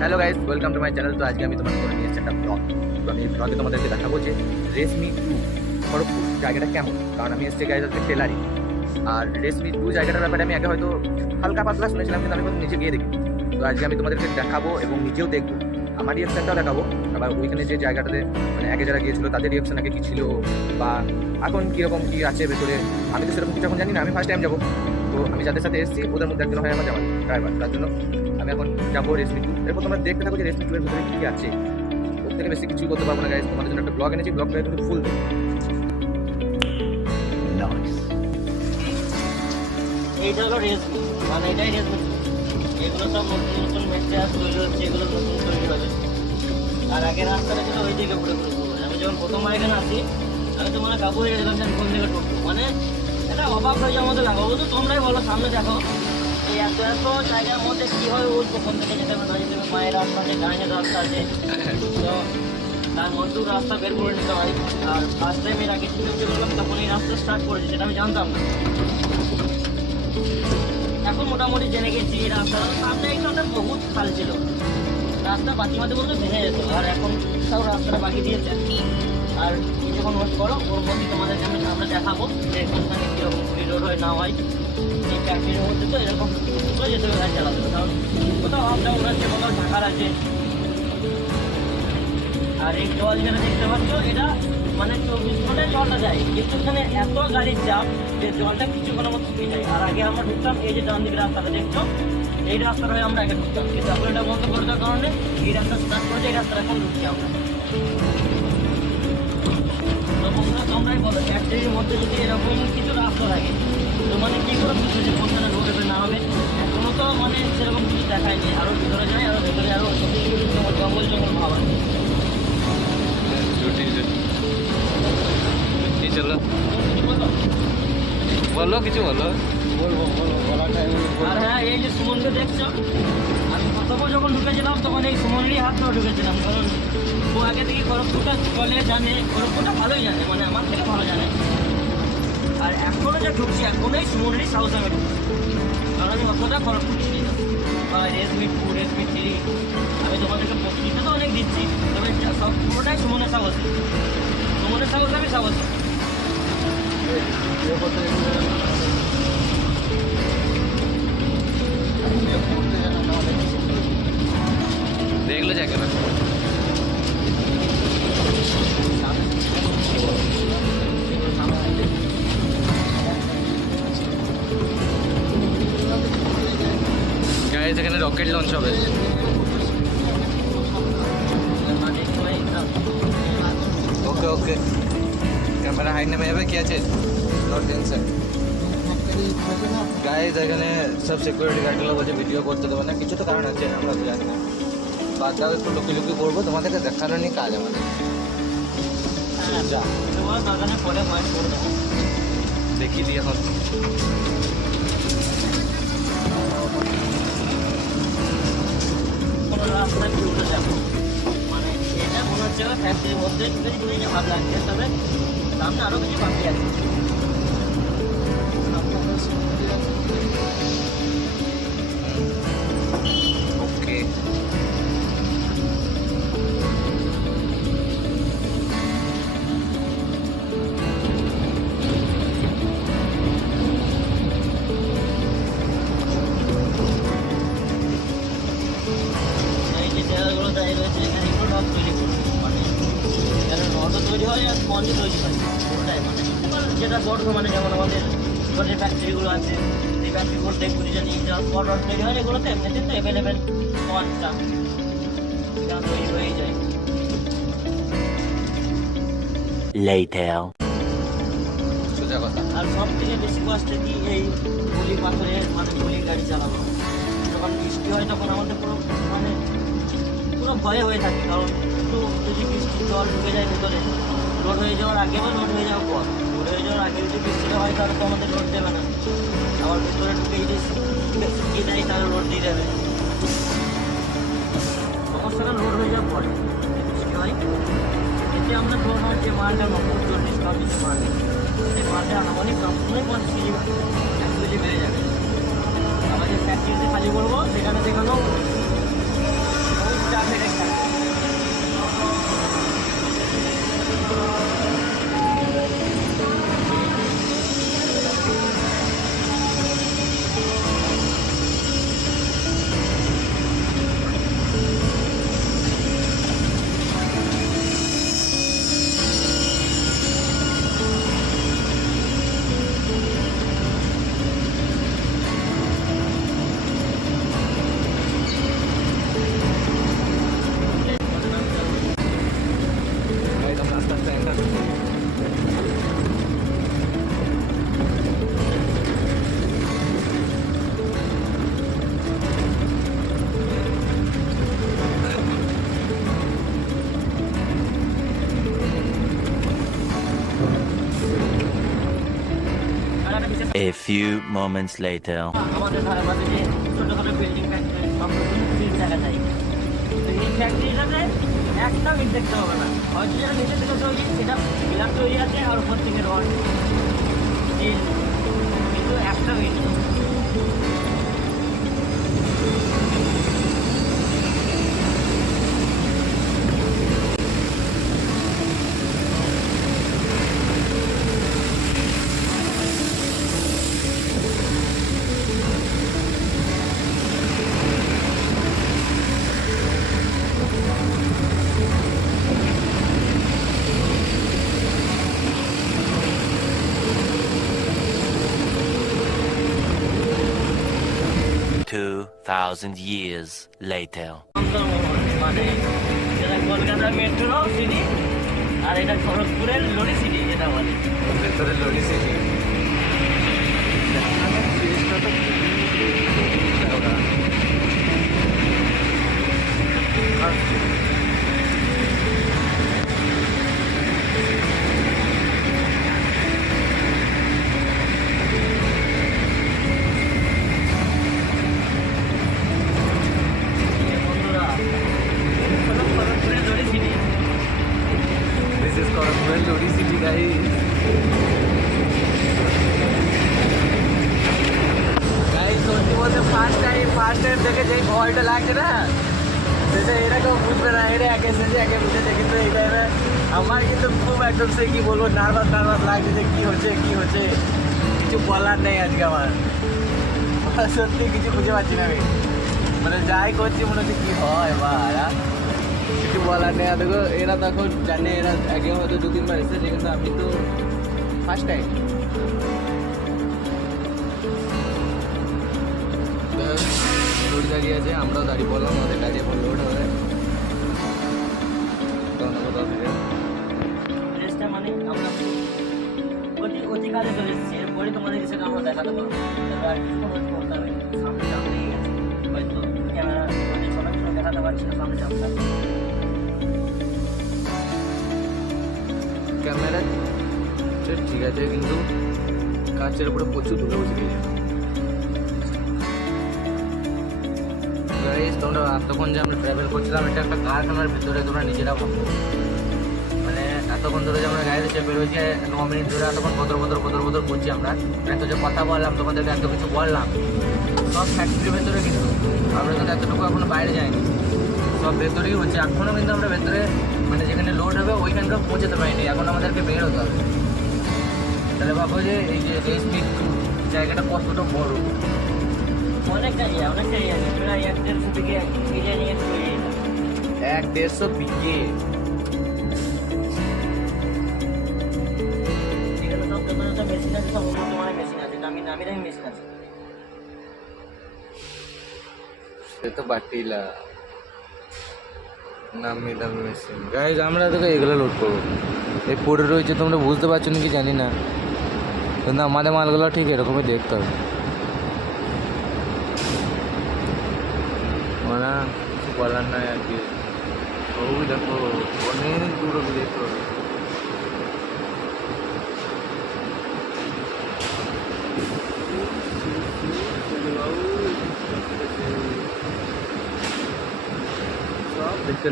Hello guys, welcome to my channel. তো আজকে আমি তোমাদের করে নিয়ে এসেছি একটা ব্লগ। তো আমি ব্লগে তোমাদেরকে দেখাবো যে রেসমি 2 খড়গপুর জায়গাটা কেমন। কারণ আমি এসেছি গাইস আজকে টেলারি। আর রেসমি 2 জায়গাটার ব্যাপারে আমি আগে হয়তো হালকা পাতলা শুনেছিলাম, কিন্তু আমি হয়তো নিজে গিয়ে দেখি। তো আজকে আমি তোমাদেরকে দেখাবো এবং নিজেও দেখবো, আমার রিয়াকশানটাও দেখাবো। আবার ওইখানে যে জায়গাটাতে মানে আগে যারা গিয়েছিল তাদের রিয়াকশান আগে কী ছিল বা এখন কীরকম কী আছে ভেতরে, আমি তো সেরকম কিছু এখন জানি না। আমি ফার্স্ট টাইম যাবো। তো আমি যাদের সাথে এসেছি ওদের মধ্যে একজন হয় আমার যাওয়ার ড্রাইভার, তার জন্য আমি এখন যাবো রেসমি 2। এরপর তোমরা দেখতে থাকো যে রেসমি 2 এর ভিতরে কী আছে। ওর থেকে বেশি কিছুই করতে পারবো না গাইজ। তোমাদের জন্য একটা ব্লগ এনেছি, ব্লগটা কিন্তু ফুল দেবো। এইটা হলো রেসমি, মানে এটাই রেসমি। এগুলো সব নতুন নতুন মেটেরিয়াল তৈরি হচ্ছে, এগুলো নতুন তৈরি হবে। আর আগের রাস্তাটা ছিল ওই দিকে পুরো আমি যখন প্রথমবার এখানে আসি, আমি তো মানে কাবু হয়ে গেলাম যে আমি কোন দিকে ঢুকবো। মানে এটা অবাক হয়ে যাওয়ার মতো লাগবে। বলতো তোমরাই বলো, সামনে দেখো এই এত এত জায়গার মধ্যে কীভাবে উঠবো, কোন দিকে যেতে হবে না যেতে হবে। মায়ের রাস্তা আছে, গাঁয়ের রাস্তা আছে, তো তার মধ্যেও রাস্তা বের করে নিতে হয়। আর ফার্স্ট টাইম এর আগে চিন্তা করলাম তখন এই রাস্তা স্টার্ট করেছি, সেটা আমি জানতাম না। এখন মোটামুটি জেনে গেছি এই রাস্তাটা। সামনে এইখানে বহুত খাল ছিল, রাস্তা বাকি মাঝে বলতে ভেঙে যেত। আর এখন সব রাস্তাটা বাকি দিয়েছে। আর কিছুক্ষণ ওয়েট করো, ওর মধ্যে তোমাদেরকে আমি সামনে দেখাবো যে কোনখানে কীরকম রোড হয় না হয়। এই ফ্যাক্টরির মধ্যে তো এরকম করে যেতে হবে গাড়ি চালাতে হবে, কারণ কোথাও আপ ডাউন আছে, কোথাও ঢাকার আছে। আর এই জল যেটা দেখতে পাচ্ছ, এটা মানে 24 ঘন্টায় জলটা যায়, কিন্তু এখানে এত গাড়ির চাপ যে জলটা কিছুক্ষণের মতো শুকিয়ে যায়। আর আগে আমরা ঢুকতাম এই যে ডান দিকে রাস্তাটা দেখছো, এই রাস্তাটা হয়ে আমরা আগে ঢুকতাম, কিন্তু এখন এটা বন্ধ করে দেওয়ার কারণে এই রাস্তা স্টার্ট করেছে, এই রাস্তাটা এখন ঢুকছি আমরা। তো বন্ধুরা তোমরাই বলো, ফ্যাক্টরির মধ্যে যদি এরকম কিছু রাস্তা থাকে তো মানে কী করে বুঝবে যে কোনখানে রোড হবে না হবে। এখনো তো মানে সেরকম কিছু দেখায়নি। আরও ভিতরে যায়, আরও ভেতরে আরও জঙ্গল জঙ্গল ভাবা। চলো বলো, কিছু বলো। আর হ্যাঁ, এই যে সুমনকে দেখছো, আমি প্রথমে যখন ঢুকেছিলাম তখন এই সুমনেরই হাত ধরে ঢুকেছিলাম, কারণ ও আগে থেকে খড়গপুরটা চলে জানে, খড়গপুরটা ভালোই জানে, মানে আমার থেকে ভালো জানে। আর এখনও যে ঢুকছি, এখনোই সুমনেরই সাহস আমি ঢুকছি, কারণ আমি অতটা খড়গপুর চিনি না। বা রেসমি 2, রেসমি 3 আমি তোমাদেরকে প্রস্তুতিটা তো অনেক দিচ্ছি, তবে সব পুরোটাই সুমনের সাহস। সুমনের সাহস আমি সাহস। দেখলো জায়গা না গাইজ, এখানে রকেট লঞ্চ হবে। ওকে ওকে, ক্যামেরা হাইট নেমে যাবে, কি আছে, নো টেনশন। গাইজ এখানে সব সিকিউরিটি গার্ডগুলো বলছে ভিডিও করতে দেবে না, কিছু তো কারণ আছে, আমরা তো জানি না। বাদ দাও, একটু লুকি লুকি করবো, তোমাদেরকে দেখানো নি কাজ আমাদের। যা দেখি দিই এখন। কোনো রাস্তায় ঘুরতে যাবো, মানে এটা মনে হচ্ছে ফ্যাক্টরির মধ্যে ঢুকে ভাব লাগছে, তবে সামনে আরও কিছু বাকি আছে। ওকে, এই যে জায়গাগুলো দাঁড়িয়ে রয়েছে এখানে, এগুলো রড তৈরি করবে, মানে যেন রডও তৈরি হয় আর স্পঞ্জও তৈরি হয় পুরোটাই। মানে যেটা বড় মানে যেমন আমাদের রডের ফ্যাক্টরিগুলো আছে, এই ফ্যাক্টরিগুলো দেখবো যে নিয়ে যাওয়ার পর রড তৈরি হয়, এগুলোতে এমনিতে তো অ্যাভেলেবেল স্পঞ্জটা তৈরি হয়ে যায়। সোজা কথা। আর সব থেকে বেশি কষ্ট কি এই গুলি পাথরের, মানে গুলি গাড়ি চালানো। যখন বৃষ্টি হয় তখন আমাদের পুরো মানে পুরো ভয়ে হয়ে থাকে, কারণ একটু যদি বৃষ্টির জল ঢুকে যায় ভেতরে, লোড হয়ে যাওয়ার আগে বা লোড হয়ে যাওয়ার পর, লোড হয়ে যাওয়ার আগে যদি বৃষ্টিটা হয় তাহলে তো আমাদের লোড দেবে না। আবার ভেতরে ঢুকে যদি শুকিয়ে দেয় তাহলে লোড দিয়ে দেবে। সমস্যাটা লোড হয়ে যাওয়ার পরে বৃষ্টি হয়, এতে আমরা ধরুন যে মালটা 40 টন যদি মাল, সেই মালটা আনুমানিক সবসময় 50 কেজি 1 কেজি বেড়ে যাবে। আমাদের ফ্যাক্টরিতে খালি করবো, সেখানে দেখানো A few moments later. আমাদের ধারে পাশে যে ছোট ছোট বিল্ডিং ফ্যাক্টরি সব তিন টাকা চাই, তো এই ফ্যাক্টরিটাতে একটা ইট দেখতে হবে না, হয়তো যেটা নিচে থেকে তৈরি সেটা বিলাপ তৈরি আছে আর উপর থেকে রড স্টিল, কিন্তু একটা ইট নেই। 2,000 years later. মানে যেটা কলকাতা মেট্রো সিটি আর এটা খড়গপুরের লরি সিটি যেটা বলে। ভেতরে লরি সিটি বন্ধুরা হলো খড়গপুরের লরি সিটি। দিস ইজ খড়গপুরের লরি সিটি গাইস। গাইস সত্যি বলতে ফার্স্ট টাইম দেখে যেই ভয়টা লাগছে না সেটা এরা কেউ বুঝবে না, এরা একে সেজে একে বুঝেছে, কিন্তু এই টাইমে আমার কিন্তু খুব একদম সে কি বলবো নার্ভাস লাগছে যে কি হচ্ছে কিছু বলার নেই আজকে আমার। সত্যি কিছু বুঝে পাচ্ছি না আমি, মানে যাই করছি মনে হচ্ছে কি হয় বা কিছু বলার নেই। আর দেখো এরা তখন জানে, এরা আগে হয়তো 2-3 বার এসেছে, কিন্তু আমি তো ফার্স্ট টাইম। লোড দাঁড়িয়ে আছে, আমরাও দাঁড়িয়ে পড়লাম, আমাদের গাড়ি এখন লোড হবে কোথাও থেকে। ড্রেসটা মানে আমরা অতি কাজে চলে এসেছি, এরপরে তোমাদেরকে সেটা আমরা দেখাতে পারবো। তবে আর কিছু কোনো করতে হবে, সামনে জাম লেগে গেছে, হয়তো ক্যামেরা সরাসরি দেখাতে পারছি না সামনে জামটা। ক্যামেরা ঠিক আছে, কিন্তু কাচের উপরে প্রচুর ধুলো বসে গেছে। গাইস তোমরা এতক্ষণ যে আমরা ট্রাভেল করছিলাম, এটা একটা কারখানার ভিতরে, তোমরা নিজেরা ভাবো। মানে এতক্ষণ ধরে যে আমরা গাড়িতে চেপে রয়েছি 9 মিনিট ধরে এতক্ষণ বদর করছি আমরা, এত যে কথা বললাম তোমাদেরকে, এত কিছু বললাম, সব ফ্যাক্টরির ভেতরে, কিন্তু আমরা কিন্তু এতটুকু এখনো বাইরে যাইনি, সব ভেতরেই হচ্ছে। এখনও কিন্তু আমরা ভেতরে মানে যেখানে লোড হবে ওইখানকার পৌঁছাতে পারিনি, এখন আমাদেরকে বের হতে হবে। তাহলে ভাবো যে এই যে রেসমি জায়গাটা কতটা বড়, অনেকটা এরিয়া আছে, প্রায় 1-1.5 বিঘে এরিয়া নিয়ে তৈরি। 1-1.5 বিঘে। এখানে সব যত মেশিন আছে সব উন্নত মানের মেশিন আছে, দামি মেশিন আছে। সে তো বাটিলা নামি দামি মেশিন। গাইজ আমরা তোকে এগুলো লোড করবো, এই পড়ে রয়েছে, তোমরা বুঝতে পারছো নাকি জানি না, কিন্তু আমাদের মালগুলো ঠিক এরকমই দেখতে হবে। মানে কিছু বলার নাই আর কি। ওই দেখো অনেক দূর অব্দি দেখতে হবে। সব দেখতে